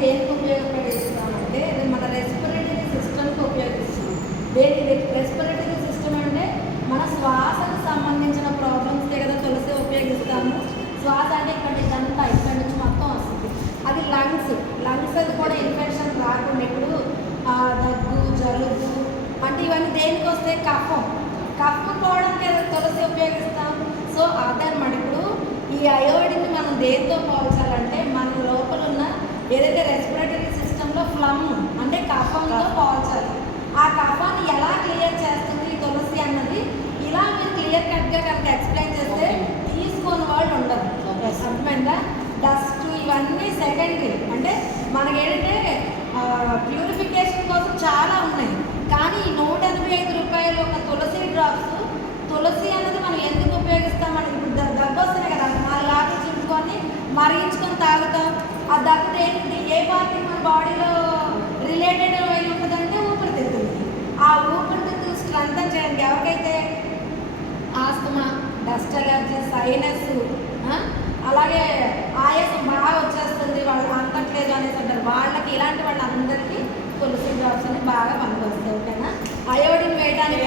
దేనికి ఉపయోగపడిస్తామంటే ఇది మన రెస్పిరేటరీ సిస్టమ్కి ఉపయోగిస్తున్నాం దేని రెస్పిరేటరీ సిస్టమ్ అంటే మన శ్వాసకు సంబంధించిన ప్రాబ్లమ్స్కే కదా తులసి ఉపయోగిస్తాము. శ్వాస అంటే ఇక్కడ ఇదంతా ఇక్కడ నుంచి మొత్తం వస్తుంది. అది లంగ్స్ లంగ్స్ అది కూడా ఇన్ఫెక్షన్ రాకుండా ఇప్పుడు ఆ, దగ్గు జలుబు అంటే ఇవన్నీ దేనికి వస్తే కఫం. కఫం పోవడానికి కదా తులసి ఉపయోగిస్తాం సో అదనమాట ఇప్పుడు ఈ అయోడిని మనం దేంతో పోల్చాలంటే ఇవన్నీ సెకండరీ అంటే మనకేంటంటే ప్యూరిఫికేషన్ కోసం చాలా ఉన్నాయి. కానీ నూట ఎనభై ఐదు రూపాయలు ఒక తులసి డ్రాప్స్ తులసి అనేది మనం ఎందుకు ఉపయోగిస్తాం మనకి ఇప్పుడు దగ్గు వస్తున్నాయి కదా మన లాగా చింపుకొని మరిగించుకొని తాగుతాం. ఆ దగ్గు ఏంటి? ఏ పార్టీ మన బాడీలో రిలేటెడ్ అయి ఉంటుందంటే ఊపిరితిత్తులకి ఆ ఊపిరితిత్తులు స్ట్రెంథన్ చేయడానికి ఎవరికైతే ఆస్తమా డస్ట్ అలర్జీ సైనస్ తులసి బాగా అని వస్తాయి పనికొస్తాయి ఓకేనా? అయోడిన్ వేయడానికి